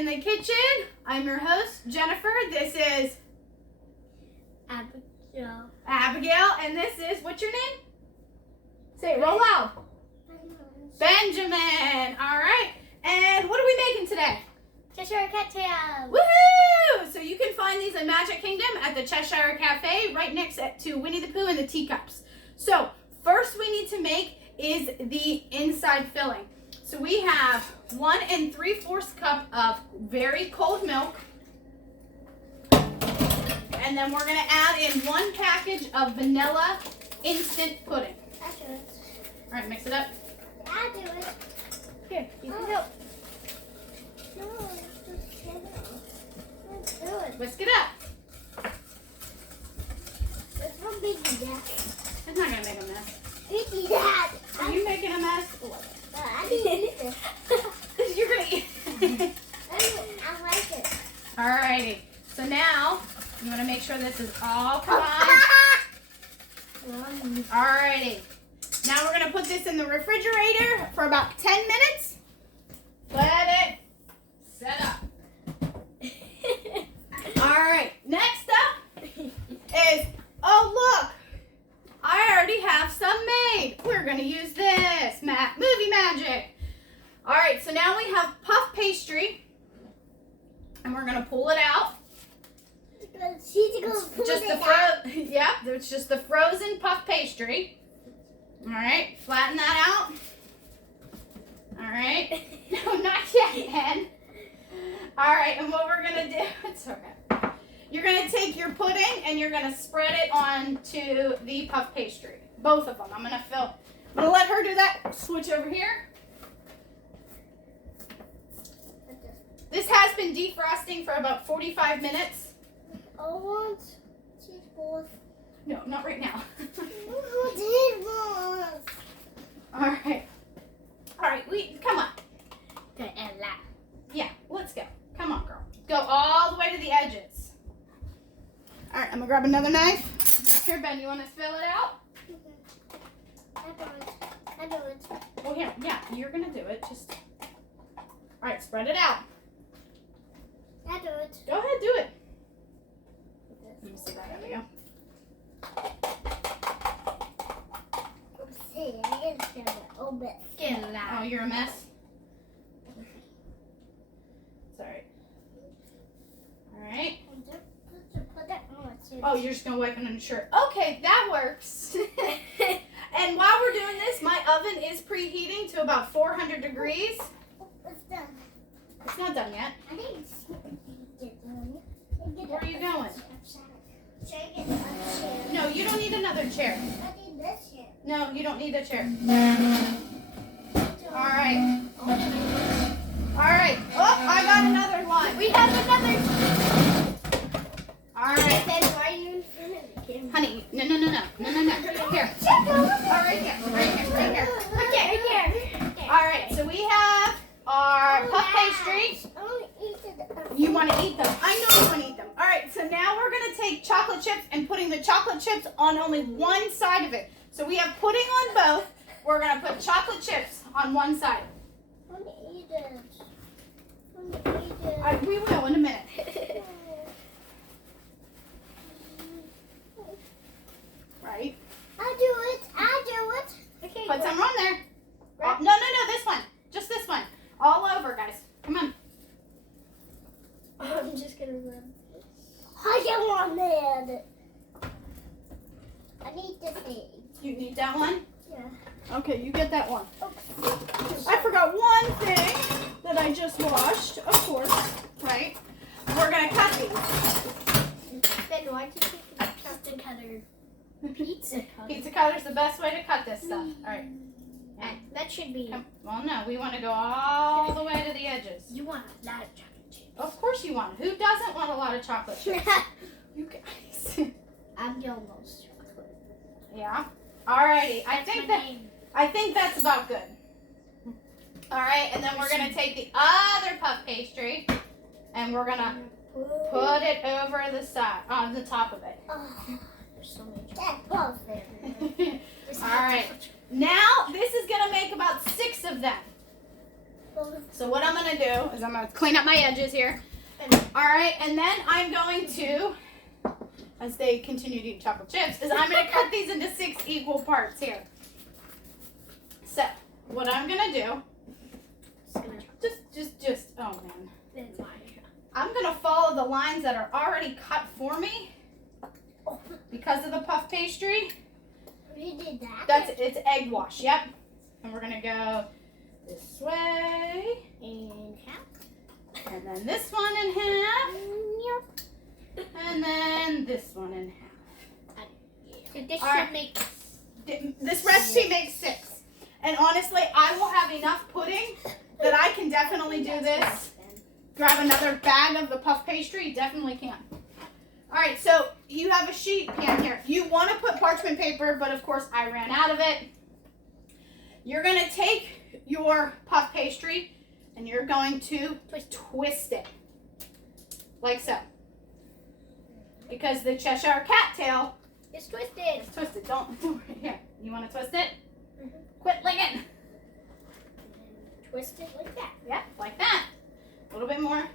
in the Kitchen. I'm your host, Jennifer. This is Abigail, and this is, what's your name? Say it real loud. Benjamin. All right. And what are we making today? Cheshire cocktails. Woohoo! So you can find these in Magic Kingdom at the Cheshire Cafe, right next to Winnie the Pooh and the teacups. So first we need to make is the inside filling. So we have 1 3/4 cup of very cold milk. And then we're gonna add in 1 package of vanilla instant pudding. I do it. All right, mix it up. I do it. Here, you can help. No, just get it. Do it. Whisk it up. It's one big that. It's not gonna make a mess. Big that. Are you making a mess? I need it. You're gonna eat. I like it. Alrighty. So now you want to make sure this is all combined. Alrighty. Now we're gonna put this in the refrigerator for about 10 minutes. Let it set up. Alright. Next up is, oh look, I already have some made. We're gonna use this movie magic. All right, so now we have puff pastry, and we're gonna pull it out. Yeah, it's just the frozen puff pastry. All right, flatten that out. All right, no, not yet, Hen. All right, and what we're gonna do? It's okay. You're gonna take your pudding and you're gonna spread it onto the puff pastry. Both of them. I'm gonna let her do that. Switch over here. This has been defrosting for about 45 minutes. I want cheese balls. No, not right now. Cheese balls. All right. All right, come on. Good and that. Yeah, let's go. Come on, girl. Go all the way to the edges. All right, I'm gonna grab another knife. Here, Ben, you wanna fill it out? I do it. Well, here, yeah, you're gonna do it. Just, all right, spread it out. I do it. Go ahead, do it. Let me see that. There we go. Oh, you're a mess. It's all right. All right. Oh, you're just gonna wipe it on your shirt. Okay, that works. And while we're doing this, my oven is preheating to about 400 degrees. It's done. It's not done yet. I think it's done. Where are you going? Chair. No, you don't need another chair. I need this chair. No, you don't need a chair. All right. All right. Oh, I got another one. We have another. All right. Then why are you in front of the camera? Honey, no. Here. Oh, right here. Okay. All right, so we have our puff pastries. You want to eat them. I know you want to eat them. All right, so now we're going to take chocolate chips and putting the chocolate chips on only one side of it. So we have pudding on both. We're going to put chocolate chips on one side. I want to eat it. We will in a minute. Right? I do it. Okay. Put some on there. Oh, no, this one. Just this one. All over, guys. Come on. I'm just gonna run. I don't want it. I need this thing. You need that one? Yeah. Okay, you get that one. Okay. I forgot one thing that I just washed, of course, right? We're going to cut these. Then why'd you take the chocolate cutter? Pizza cutter. Pizza cutter's the best way to cut this stuff. All right. That should be. Well, no, we want to go all the way to the edges. You want a lot of chocolate chips. Of course you want. Who doesn't want a lot of chocolate chips? You guys. I'm the almost chocolate. Yeah. All righty. I think that's about good. All right, and then we're gonna take the other puff pastry, and we're gonna put it over the side, on the top of it. Oh, there's so many chocolates. All right. Now this is gonna make about 6 of them. So what I'm gonna do is I'm gonna clean up my edges here. All right, and then I'm going to, as they continue to eat chocolate chips, is I'm gonna cut these into 6 equal parts here. So what I'm gonna do, oh man. I'm gonna follow the lines that are already cut for me because of the puff pastry. You did that? It's egg wash, yep. And we're gonna go this way. In half. And then this one in half. And then this one in half. So this All right. should make This recipe makes 6. And honestly, I will have enough pudding that I can definitely do this. Grab another bag of the puff pastry, definitely can. All right, so you have a sheet pan here. You want to put parchment paper, but of course I ran out of it. You're going to take your puff pastry and you're going to twist it like so. Because the Cheshire cat tail it's twisted. is twisted. Don't here. You want to twist it? Quit licking. Twist it like that. Yep, like that. A little bit more.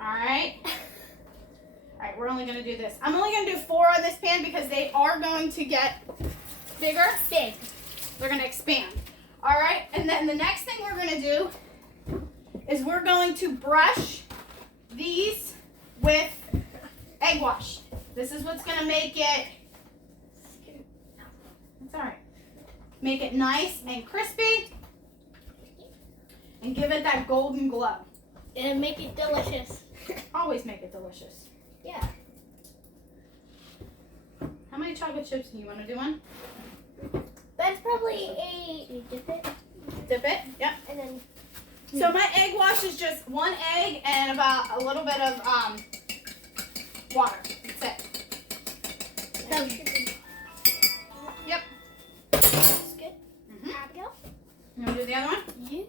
All right. All right, we're only going to do this. I'm only going to do 4 on this pan because they are going to get bigger. Big. They're going to expand. All right, and then the next thing we're going to do is we're going to brush these with egg wash. This is what's going to make it, it's all right, make it nice and crispy and give it that golden glow. And make it delicious. Always make it delicious. Yeah. How many chocolate chips do you want to do one? That's probably a dip it. Dip it, yep. And then So my egg wash is just 1 egg and about a little bit of water. That's it. that should be Yep. that's good. Mm-hmm. Abigail? You want to do the other one? Yeah.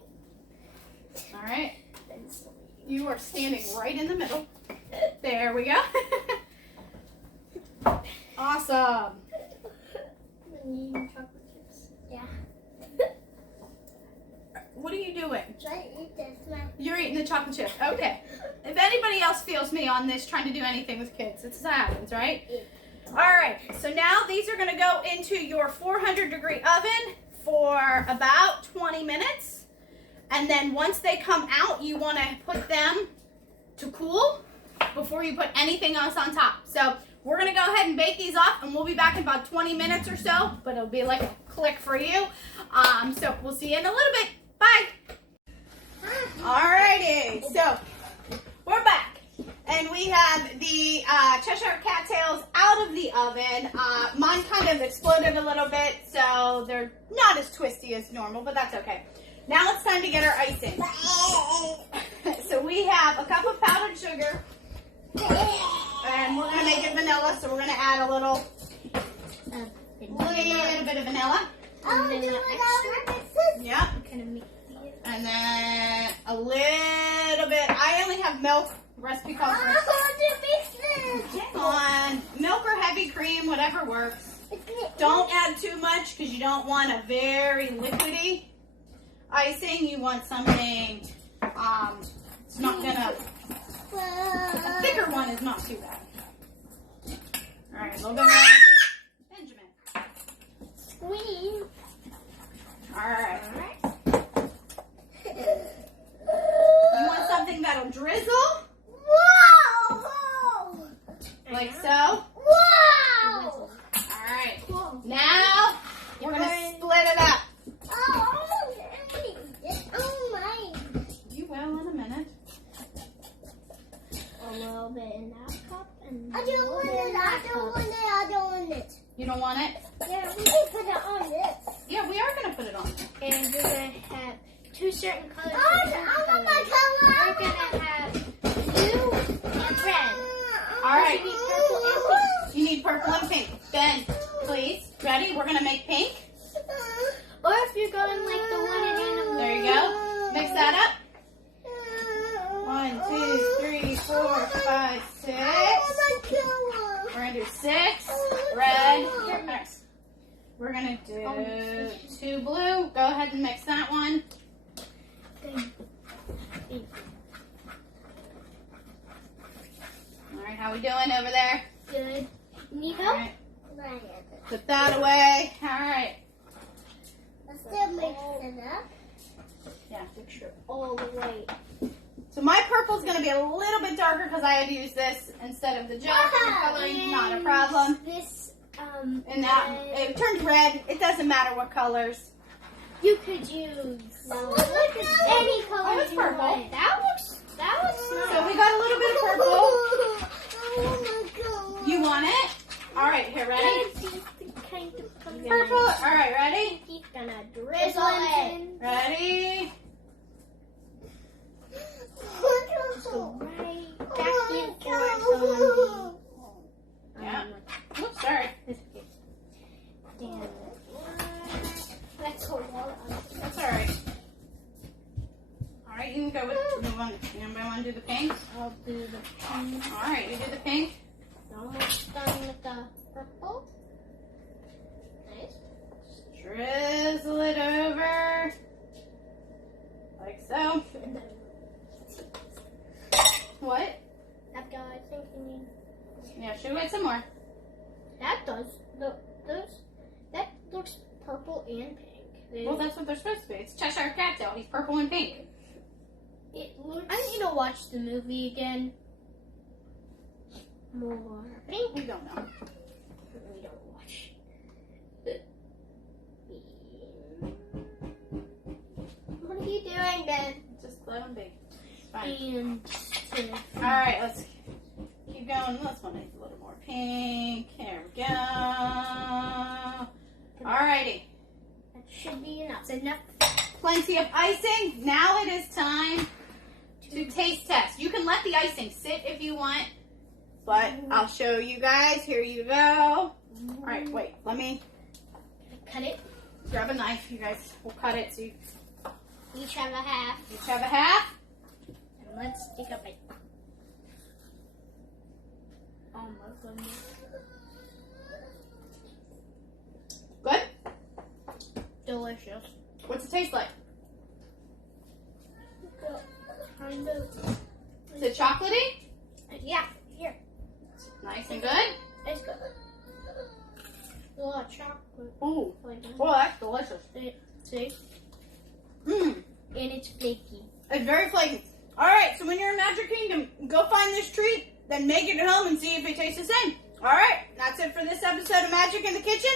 All right. And so You are standing right in the middle. There we go. Awesome. you eat chocolate chips. Yeah. What are you doing? Try to eat this one. You're eating the chocolate chip. Okay. If anybody else feels me on this trying to do anything with kids, it's what happens, right? All right. So now these are going to go into your 400-degree oven for about 20 minutes. And then once they come out, you want to put them to cool before you put anything else on top. So we're going to go ahead and bake these off, and we'll be back in about 20 minutes or so, but it'll be like a click for you. So we'll see you in a little bit. Bye. Alrighty, so we're back, and we have the Cheshire cattails out of the oven. Mine kind of exploded a little bit, so they're not as twisty as normal, but that's okay. Now it's time to get our icing. So we have a cup of powdered sugar, and we're gonna make it vanilla. So we're gonna add a little bit of vanilla. Yeah. And then a little bit. I only have milk. Recipe calls for on milk or heavy cream, whatever works. Don't add too much because you don't want a very liquidy icing. You want something. It's not gonna. A thicker one is not too bad. All right, a little bit more. Benjamin. Squeeze. All right. You want something that'll drizzle? Whoa! Like so? Whoa! Alright. Now, we're going to split it up. Oh my. You will in a minute. A little bit in that cup and I don't want it. You don't want it? Yeah, we can put it on this. Yeah, we are going to put it on. And we're going to have 2 certain colors. I want my color. We're going to have blue and red. Alright. You need purple and pink. You need purple and pink. Ben, please. Ready? We're going to make pink. Or if you're going like the one in animal. There you go. Mix that up. 1, 2, 3, 4, 5, 6. We're going to do 6. Red. Alright. We're going to do 2 blue. Go ahead and mix that one. All right, how we doing over there? Good. Nico? All right. Put that away. All right. Let's still mix it up. Yeah. Make sure all the way. So my purple's going to be a little bit darker because I had to use this instead of the gel for coloring. Not a problem. This, And that, it turns red. It doesn't matter what colors. you could use any color Oh, it's you purple. want. That looks nice. So we got a little bit of purple. Oh my god. You want it? All right, here, ready? Purple. All right, ready? He's gonna drizzle it. Ready? Just go right back and forth on Yeah. Oops, sorry. Damn it. That's a lot of. That's all right. All right, you can go with. Anybody want to do the pink? I'll do the pink. All right, you do the pink. Almost done with the purple. Nice. Drizzle it over. Like so. What? That guy thinking. Yeah, should we add some more? That does. That looks purple and pink. Well, that's what they're supposed to be. It's Cheshire Cattail. He's purple and pink. It looks. I need to watch the movie again. More pink. We don't know. We don't watch. What are you doing, Ben? Just let them be. It's fine. And All right, let's keep going. This one needs a little more pink. There we go. All righty. that should be enough. It's enough. Plenty of icing. Now it is time to taste test. You can let the icing sit if you want, but I'll show you guys. Here you go. All right, wait. Let me Cut it. grab a knife. You guys will cut it so you Each have a half. each have a half. And let's take a bite. Oh my goodness. Good? Delicious. What's it taste like? Kind of. Is it chocolatey? Yeah, here. Nice and good? It's good. A lot of chocolate. Ooh. Flavor. Oh, that's delicious. See? Mmm. And it's flaky. It's very flaky. All right, so when you're in Magic Kingdom, go find this treat, then make it at home and see if it tastes the same. All right, that's it for this episode of Magic in the Kitchen.